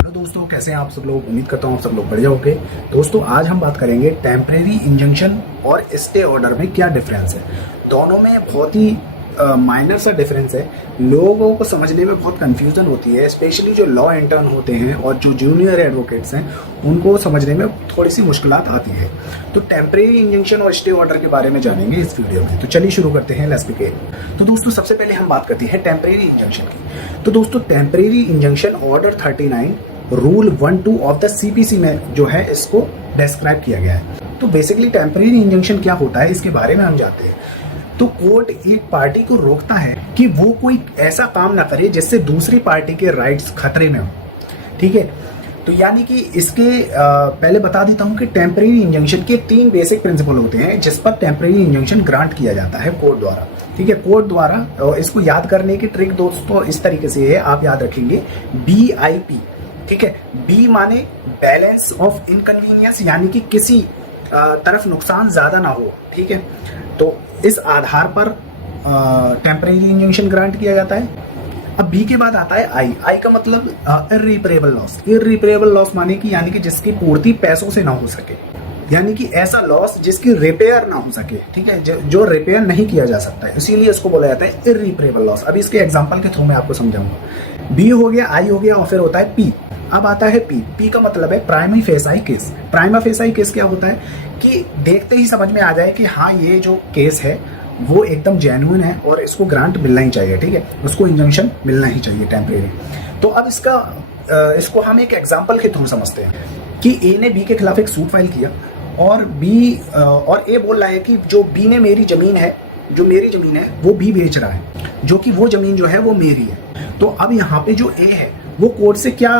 Hello दोस्तों, कैसे हैं आप सब लोग। उम्मीद करता हूँ आप सब लोग बढ़िया होंगे। दोस्तों आज हम बात करेंगे टेम्परेरी इंजंक्शन और स्टे ऑर्डर में क्या डिफरेंस है। दोनों में बहुत ही माइनर सा डिफरेंस है। लोगों को समझने में बहुत कंफ्यूजन होती है, स्पेशली जो लॉ इंटर्न होते हैं और जो जूनियर एडवोकेट्स हैं उनको समझने में थोड़ी सी मुश्किलात आती है। तो टेम्परेरी इंजंक्शन और स्टे ऑर्डर के बारे में जानेंगे इस वीडियो में। तो चलिए शुरू करते हैं, लेट्स बिगिन। तो दोस्तों सबसे पहले हम बात करते हैं टेम्परेरी इंजंक्शन की। तो दोस्तों temporary injunction order 39 rule 1-2 of the CPC में जो है इसको डिस्क्राइब किया गया है। तो बेसिकली टेम्परेरी इंजंक्शन क्या होता है इसके बारे में हम जानते हैं। तो कोर्ट एक पार्टी को रोकता है कि वो कोई ऐसा काम ना करे जिससे दूसरी पार्टी के राइट्स खतरे में हो। ठीक है, तो यानी कि इसके पहले बता देता हूं कि टेम्परेरी इंजंक्शन के 3 बेसिक प्रिंसिपल होते हैं जिस पर टेम्परेरी इंजंक्शन ग्रांट किया जाता है कोर्ट द्वारा। ठीक है, कोर्ट द्वारा। इसको याद करने की ट्रिक दोस्तों इस तरीके से है, आप याद रखेंगे BIP। ठीक है, बी माने बैलेंस ऑफ इनकन्वीनियंस, यानी कि किसी तरफ नुकसान ज्यादा ना हो। ठीक है, तो इस आधार पर टेम्परेरी इंजंक्शन ग्रांट किया जाता है। अब बी के बाद आता है आई का मतलब इर्रिपेरेबल लॉस। इर्रिपेरेबल लॉस माने कि यानी कि जिसकी पूर्ति पैसों से ना हो सके, यानी कि ऐसा लॉस जिसकी रिपेयर ना हो सके। ठीक है, जो रिपेयर नहीं किया जा सकता है, इसीलिए इसको बोला जाता है इर्रिपेरेबल लॉस। अभी इसके एग्जांपल के थ्रू मैं आपको समझाऊंगा। बी हो गया, आई हो गया और फिर होता है पी। अब आता है पी का मतलब है prima facie case. Prima facie case क्या होता है कि देखते ही समझ में आ जाए कि हाँ ये जो केस है वो एकदम जेन्युइन है और इसको ग्रांट मिलना ही चाहिए। ठीक है, उसको इंजंक्शन मिलना ही चाहिए टेम्परेरी। तो अब इसको हम एक एग्जांपल के थ्रू समझते हैं कि ए ने बी के खिलाफ एक सूट फाइल किया और ए बोल रहा है कि जो बी ने मेरी जमीन है, जो मेरी जमीन है वो बी बेच रहा है, जो कि वो जमीन जो है वो मेरी है। तो अब यहाँ पे जो ए है वो कोर्ट से क्या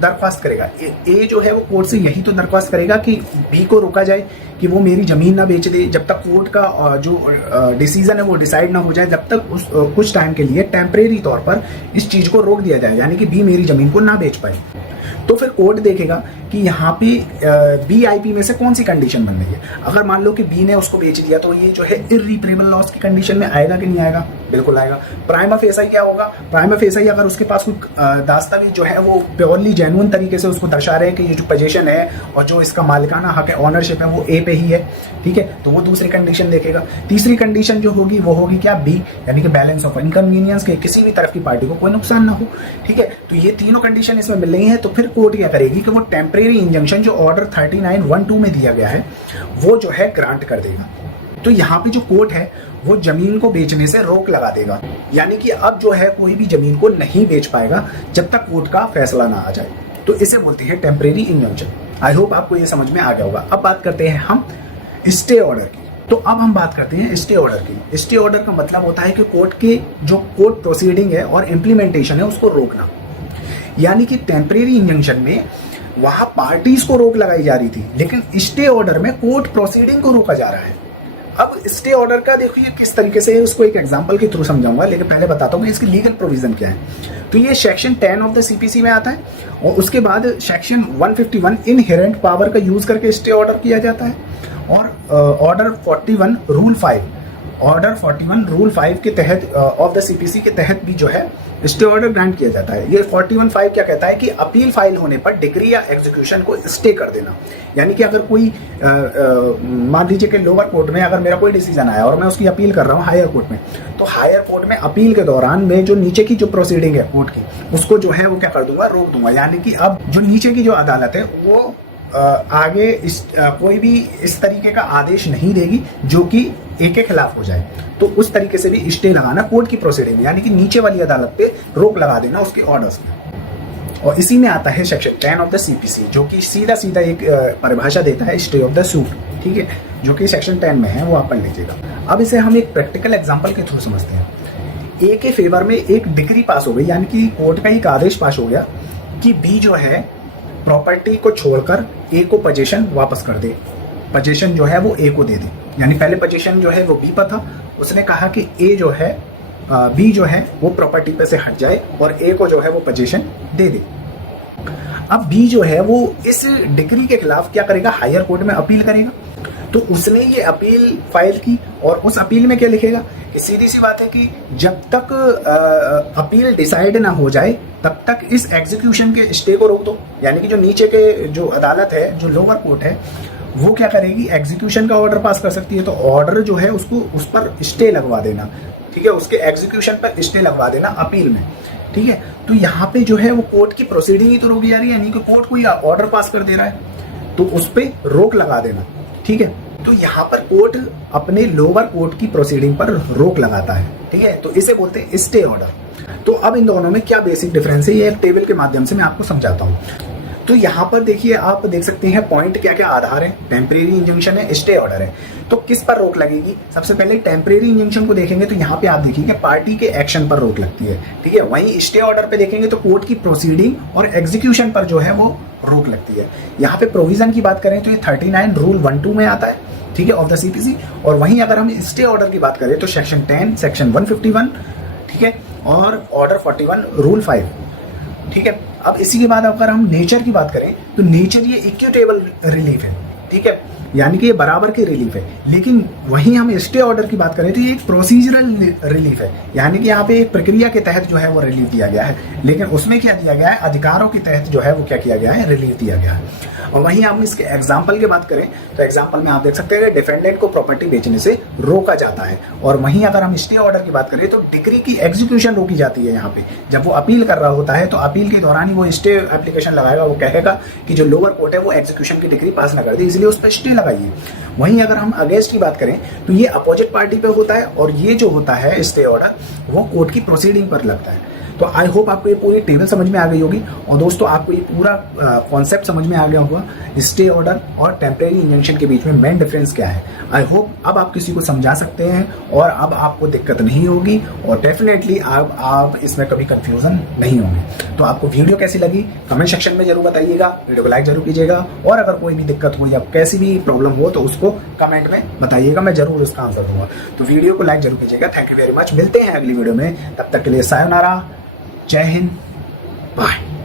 दरख्वास्त करेगा। ए जो है वो कोर्ट से यही तो दरख्वास्त करेगा कि बी को रोका जाए कि वो मेरी जमीन ना बेच दे, जब तक कोर्ट का जो डिसीजन है वो डिसाइड ना हो जाए, जब तक कुछ टाइम के लिए टेम्परेरी तौर पर इस चीज को रोक दिया जाए, यानी कि बी मेरी जमीन को ना बेच पाए। तो फिर कोर्ट देखेगा कि यहाँ पे BIP में से कौन सी कंडीशन बन रही है। अगर मान लो कि बी ने उसको बेच दिया तो ये जो है इर्रिपेरेबल लॉस की कंडीशन में आएगा कि नहीं आएगा, बिल्कुल आएगा। प्राइमा फेसाई क्या होगा, प्राइमा फेसाई अगर उसके पास कोई दस्तावेज जो है वो प्योरली जेन्युइन तरीके से उसको दर्शा रहे हैं कि ये जो पोजीशन है और जो इसका मालिकाना हक है, ऑनरशिप है, वो ए पे ही है। ठीक है, तो वो दूसरी कंडीशन देखेगा। तीसरी कंडीशन जो होगी वो होगी क्या, बी, यानी कि बैलेंस ऑफ इनकन्वीनियंस, के किसी भी तरफ की पार्टी को कोई नुकसान ना हो। ठीक है, तो ये तीनों कंडीशन इसमें मिल रही है। तो फिर कोर्ट क्या करेगी कि वो टेम्परेरी इंजंक्शन जो ऑर्डर 39(1)(2) में दिया गया है वो जो है ग्रांट कर देगा। तो यहाँ पे जो कोर्ट है वो जमीन को बेचने से रोक लगा देगा, यानी कि अब जो है कोई भी जमीन को नहीं बेच पाएगा जब तक कोर्ट का फैसला ना आ जाए। तो इसे बोलते हैं टेम्परेरी इंजंक्शन। आई होप आपको ये समझ में आ गया होगा। अब बात करते हैं हम स्टे ऑर्डर की। तो अब हम बात करते हैं स्टे ऑर्डर की। स्टे ऑर्डर का मतलब होता है कि कोर्ट के जो कोर्ट प्रोसीडिंग है और इम्प्लीमेंटेशन है उसको रोकना। यानी कि टेम्परेरी इंजंक्शन में वहां पार्टीज को रोक लगाई जा रही थी, लेकिन स्टे ऑर्डर में कोर्ट प्रोसीडिंग को रोका जा रहा है। अब स्टे ऑर्डर का देखिए किस तरीके से, उसको एक एग्जांपल के थ्रू समझाऊंगा, लेकिन पहले बताता हूँ कि इसकी लीगल प्रोविजन क्या है। तो ये सेक्शन 10 ऑफ द सीपीसी में आता है और उसके बाद सेक्शन 151 इनहेरेंट पावर का यूज करके स्टे ऑर्डर किया जाता है। और ऑर्डर 41 रूल 5 के तहत ऑफ द सीपीसी के तहत भी जो है स्टे ऑर्डर ग्रांट किया जाता है। ये 41(5) क्या कहता है कि अपील फाइल होने पर डिग्री या एग्जीक्यूशन को स्टे कर देना। यानी कि अगर कोई मान लीजिए कि लोअर कोर्ट में अगर मेरा कोई डिसीजन आया और मैं उसकी अपील कर रहा हूँ हायर कोर्ट में, तो हायर कोर्ट में अपील के दौरान मैं जो नीचे की जो प्रोसीडिंग है कोर्ट की उसको जो है वो क्या कर दूंगा, रोक दूंगा। यानी कि अब जो नीचे की जो अदालत है वो आगे कोई भी इस तरीके का आदेश नहीं देगी जो कि ए के खिलाफ हो जाए। तो उस तरीके से भी स्टे लगाना कोर्ट की प्रोसीडिंग, यानी कि नीचे वाली अदालत पे रोक लगा देना उसकी ऑर्डर्स में। और इसी में आता है सेक्शन 10 ऑफ द सीपीसी जो कि सीधा सीधा एक परिभाषा देता है स्टे ऑफ द सूट। ठीक है, जो कि सेक्शन 10 में है, वो आप पढ़ लीजिएगा। अब इसे हम एक प्रैक्टिकल एग्जाम्पल के थ्रू समझते हैं। ए के फेवर में एक डिग्री पास हो गई, यानी कि कोर्ट का एक आदेश पास हो गया कि बी जो है प्रॉपर्टी को छोड़कर ए को पोजीशन वापस कर दे, पोजीशन जो है वो ए को दे दे। यानी पहले पोजीशन जो है वो बी पर था, उसने कहा कि ए जो है बी जो है वो प्रॉपर्टी पे से हट जाए और ए को जो है वो पोजीशन दे दे। अब बी जो है वो इस डिग्री के खिलाफ क्या करेगा, हायर कोर्ट में अपील करेगा। तो उसने ये अपील फाइल की और उस अपील में क्या लिखेगा कि सीधी सी बात है कि जब तक अपील डिसाइड ना हो जाए तब तक इस एग्जीक्यूशन के स्टे को रोक दो। यानी कि जो नीचे के जो अदालत है, जो लोअर कोर्ट है, वो क्या करेगी, एग्जीक्यूशन का ऑर्डर पास कर सकती है। तो ऑर्डर जो है उसको उस पर स्टे लगवा देना, ठीक है, उसके एग्जीक्यूशन पर स्टे लगवा देना अपील में, ठीक है। तो यहाँ पे जो है वो कोर्ट की प्रोसीडिंग ही तो रोकी जा रही है, यानी कि कोर्ट कोई ऑर्डर पास कर दे रहा है तो उस पर रोक लगा देना, ठीक है। तो यहाँ पर कोर्ट अपने लोअर कोर्ट की प्रोसीडिंग पर रोक लगाता है, ठीक है, तो इसे बोलते हैं स्टे ऑर्डर। तो अब इन दोनों में क्या बेसिक डिफरेंस है, ये एक टेबल के माध्यम से मैं आपको समझाता हूँ। तो यहाँ पर देखिए, आप देख सकते हैं पॉइंट क्या क्या आधार है, टेम्परेरी इंजंक्शन है, स्टे ऑर्डर है। तो किस पर रोक लगेगी, सबसे पहले टेम्परेरी इंजंक्शन को देखेंगे तो यहाँ पे आप देखिए पार्टी के एक्शन पर रोक लगती है, ठीक है। वहीं स्टे ऑर्डर पे देखेंगे तो कोर्ट की प्रोसीडिंग और एग्जीक्यूशन पर जो है वो रोक लगती है। यहाँ पे प्रोविजन की बात करें तो ये 39 रूल 1-2 में आता है, ठीक है, ऑफ द सीपीसी। और वहीं अगर हम स्टे ऑर्डर की बात करें तो सेक्शन 10, सेक्शन 151, ठीक है, और ऑर्डर 41 रूल 5, ठीक है। अब इसी के बाद अगर हम नेचर की बात करें तो नेचर ये इक्विटेबल रिलीफ है, ठीक है, यानी कि ये बराबर की रिलीफ है। लेकिन वहीं हम स्टे ऑर्डर की बात करें तो ये एक प्रोसीजरल रिलीफ है, यानी कि यहाँ पे एक प्रक्रिया के तहत जो है वो रिलीफ दिया गया है, लेकिन उसमें क्या दिया गया है, अधिकारों के तहत जो है वो क्या किया गया है, रिलीफ दिया गया है। और वहीं हम इसके एग्जाम्पल की बात करें तो एग्जाम्पल में आप देख सकते हैं कि डिफेंडेंट को प्रॉपर्टी बेचने से रोका जाता है। और वहीं अगर हम स्टे ऑर्डर की बात करें तो डिग्री की एग्जीक्यूशन रोकी जाती है। यहाँ पे जब वो अपील कर रहा होता है तो अपील के दौरान ही वो स्टे एप्लीकेशन लगाएगा, वो कहेगा कि जो लोअर कोर्ट है वो एग्जीक्यूशन की डिग्री पास ना कर दे, इसलिए उस पर स्टे लगाइए। वहीं अगर हम अगेंस्ट की बात करें तो ये अपोजिट पार्टी पे होता है और ये जो होता है स्टे ऑर्डर वो कोर्ट की प्रोसीडिंग पर लगता है। तो आई होप आपको ये पूरी टेबल समझ में आ गई होगी और दोस्तों आपको ये पूरा कॉन्सेप्ट समझ में आ गया होगा स्टे ऑर्डर और टेम्परेरी इंजंक्शन के बीच में मेन डिफरेंस क्या है। आई होप अब आप किसी को समझा सकते हैं और अब आपको दिक्कत नहीं होगी और डेफिनेटली आप इसमें कभी कंफ्यूजन नहीं होंगे। तो आपको वीडियो कैसी लगी कमेंट सेक्शन में जरूर बताइएगा, वीडियो को लाइक जरूर कीजिएगा और अगर कोई भी दिक्कत हो या कैसी भी प्रॉब्लम हो तो उसको कमेंट में बताइएगा, मैं जरूर उसका आंसर दूंगा। तो वीडियो को लाइक जरूर कीजिएगा। थैंक यू वेरी मच, मिलते हैं अगली वीडियो में, तब तक के लिए सायोनारा, जय हिंद, बाय।